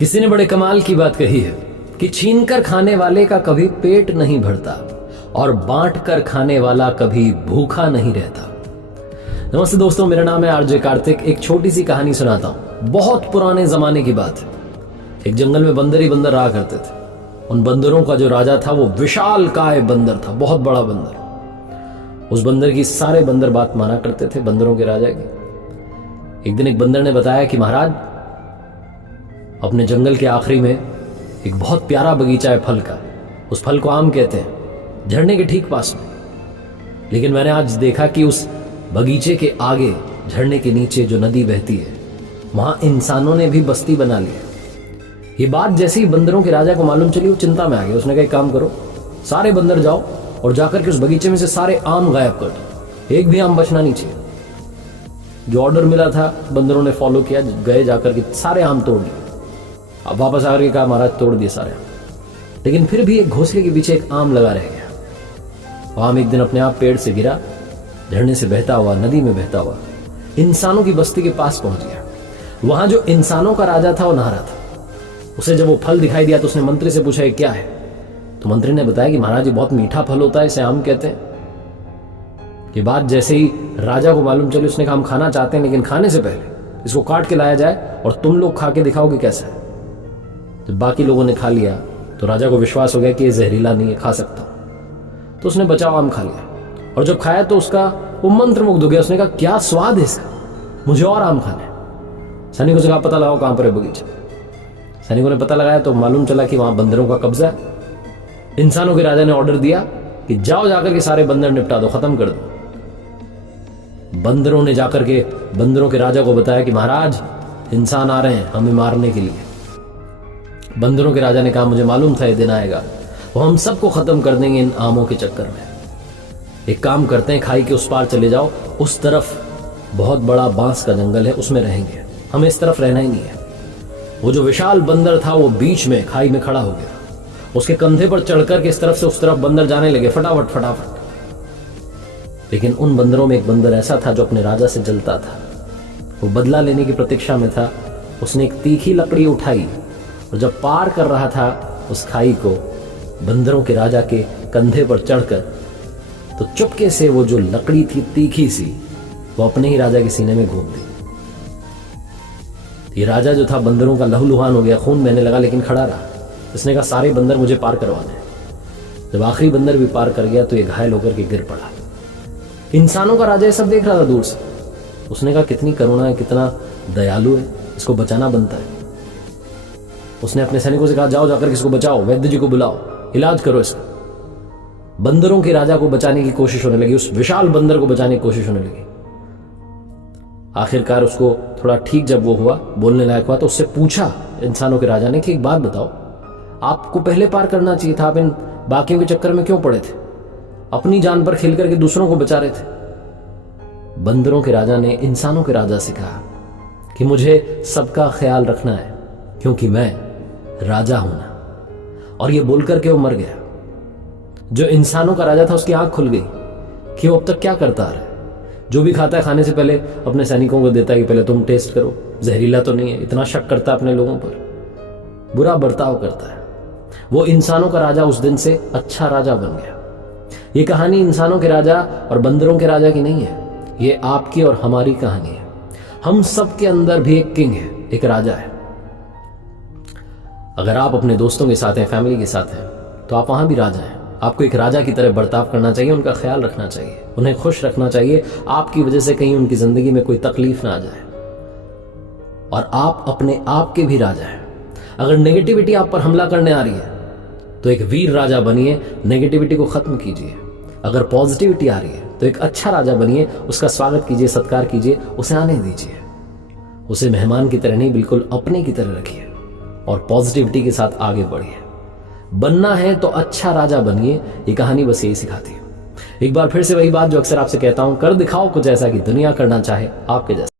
किसी ने बड़े कमाल की बात कही है कि छीनकर खाने वाले का कभी पेट नहीं भरता और बांट कर खाने वाला कभी भूखा नहीं रहता। नमस्ते दोस्तों, मेरा नाम है आरजे कार्तिक। एक छोटी सी कहानी सुनाता हूं। बहुत पुराने जमाने की बात है। एक जंगल में बंदर ही बंदर रहा करते थे। उन बंदरों का जो राजा था वो विशाल काय बंदर था, बहुत बड़ा बंदर। उस बंदर की सारे बंदर बात माना करते थे, बंदरों के राजा की। एक दिन एक बंदर ने बताया कि महाराज, अपने जंगल के आखिरी में एक बहुत प्यारा बगीचा है फल का। उस फल को आम कहते हैं, झरने के ठीक पास में। लेकिन मैंने आज देखा कि उस बगीचे के आगे, झरने के नीचे जो नदी बहती है, वहां इंसानों ने भी बस्ती बना ली है। ये बात जैसे ही बंदरों के राजा को मालूम चली, वो चिंता में आ गया। उसने कहा, एक काम करो, सारे बंदर जाओ और जाकर के उस बगीचे में से सारे आम गायब कर दो, एक भी आम बचना नहीं चाहिए। जो ऑर्डर मिला था बंदरों ने फॉलो किया, गए जाकर के सारे आम तोड़ लिए। अब वापस आकर के कहा, महाराज तोड़ दिए सारे आम। लेकिन फिर भी एक घोंसले के पीछे एक आम लगा रह गया। वो आम एक दिन अपने आप पेड़ से गिरा, झरने से बहता हुआ, नदी में बहता हुआ इंसानों की बस्ती के पास पहुंच गया। वहां जो इंसानों का राजा था वो नहा रहा था। उसे जब वो फल दिखाई दिया तो उसने मंत्री से पूछा, ये क्या है? तो मंत्री ने बताया कि महाराज, ये बहुत मीठा फल होता है, इसे आम कहते हैं। ये बात जैसे ही राजा को मालूम चली, उसने कहा, हम खाना चाहते हैं, लेकिन खाने से पहले इसको काट के लाया जाए और तुम लोग खा के दिखाओगे कैसा है। जब बाकी लोगों ने खा लिया तो राजा को विश्वास हो गया कि ये जहरीला नहीं है, खा सकता हूं। तो उसने बचाव आम खा लिया, और जब खाया तो उसका वो मंत्रमुग्ध हो गया। उसने कहा, क्या स्वाद है इसका, मुझे और आम खाने। सैनिकों से कहा, पता लगाओ कहां पर है बगीचा। सैनिकों ने पता लगाया तो मालूम चला कि वहां बंदरों का कब्जा है। इंसानों के राजा ने ऑर्डर दिया कि जाओ जाकर के सारे बंदर निपटा दो, खत्म कर दो। बंदरों ने जाकर के बंदरों के राजा को बताया कि महाराज, इंसान आ रहे हैं हमें मारने के लिए। बंदरों के राजा ने कहा, मुझे मालूम था ये दिन आएगा, वो हम सबको खत्म कर देंगे इन आमों के चक्कर में। एक काम करते हैं, खाई के उस पार चले जाओ, उस तरफ बहुत बड़ा बांस का जंगल है, उसमें रहेंगे, हमें इस तरफ रहना ही नहीं है। वो जो विशाल बंदर था वो बीच में खाई में खड़ा हो गया। उसके कंधे पर चढ़कर के इस तरफ से उस तरफ बंदर जाने लगे, फटाफट फटाफट। लेकिन उन बंदरों में एक बंदर ऐसा था जो अपने राजा से जलता था। वो बदला लेने की प्रतीक्षा में था। उसने एक तीखी लकड़ी उठाई और जब पार कर रहा था उस खाई को, बंदरों के राजा के कंधे पर चढ़कर, तो चुपके से वो जो लकड़ी थी तीखी सी, वो अपने ही राजा के सीने में घूम दी। ये राजा जो था बंदरों का लहूलुहान हो गया, खून बहने लगा, लेकिन खड़ा रहा। इसने कहा, सारे बंदर मुझे पार करवाने हैं। जब आखिरी बंदर भी पार कर गया तो ये घायल होकर के गिर पड़ा। इंसानों का राजा ये सब देख रहा था दूर से। उसने कहा, कितनी करुणा है, कितना दयालु है, इसको बचाना बनता है। उसने अपने सैनिकों से कहा, जाओ जाकर इसको बचाओ, वैद्य जी को बुलाओ, इलाज करो इसका। बंदरों के राजा को बचाने की कोशिश होने लगी, उस विशाल बंदर को बचाने की कोशिश होने लगी। आखिरकार उसको थोड़ा ठीक जब वो हुआ, बोलने लायक हुआ, तो उससे पूछा इंसानों के राजा ने कि एक बात बताओ, आपको पहले पार करना चाहिए था, आप इन बाकियों के चक्कर में क्यों पड़े थे? अपनी जान पर खेल करके दूसरों को बचा रहे थे। बंदरों के राजा ने इंसानों के राजा से कहा कि मुझे सबका ख्याल रखना है, क्योंकि मैं राजा हूं ना। और ये बोलकर के वो मर गया। जो इंसानों का राजा था उसकी आंख खुल गई कि वो अब तक क्या करता रहा है। जो भी खाता है खाने से पहले अपने सैनिकों को देता है कि पहले तुम टेस्ट करो, जहरीला तो नहीं है। इतना शक करता है अपने लोगों पर, बुरा बर्ताव करता है। वो इंसानों का राजा उस दिन से अच्छा राजा बन गया। ये कहानी इंसानों के राजा और बंदरों के राजा की नहीं है, ये आपकी और हमारी कहानी है। हम सब के अंदर भी एक किंग है, एक राजा है। अगर आप अपने दोस्तों के साथ हैं, फैमिली के साथ हैं, तो आप वहां भी राजा हैं। आपको एक राजा की तरह बर्ताव करना चाहिए, उनका ख्याल रखना चाहिए, उन्हें खुश रखना चाहिए। आपकी वजह से कहीं उनकी जिंदगी में कोई तकलीफ ना आ जाए। और आप अपने आप के भी राजा हैं। अगर नेगेटिविटी आप पर हमला करने आ रही है तो एक वीर राजा बनिए, नेगेटिविटी को खत्म कीजिए। अगर पॉजिटिविटी आ रही है तो एक अच्छा राजा बनिए, उसका स्वागत कीजिए, सत्कार कीजिए, उसे आने दीजिए। उसे मेहमान की तरह नहीं, बिल्कुल अपने की तरह रखिए और पॉजिटिविटी के साथ आगे बढ़िए। बनना है तो अच्छा राजा बनिए। ये कहानी बस यही सिखाती है। एक बार फिर से वही बात जो अक्सर आपसे कहता हूं, कर दिखाओ कुछ ऐसा कि दुनिया करना चाहे आपके जैसा।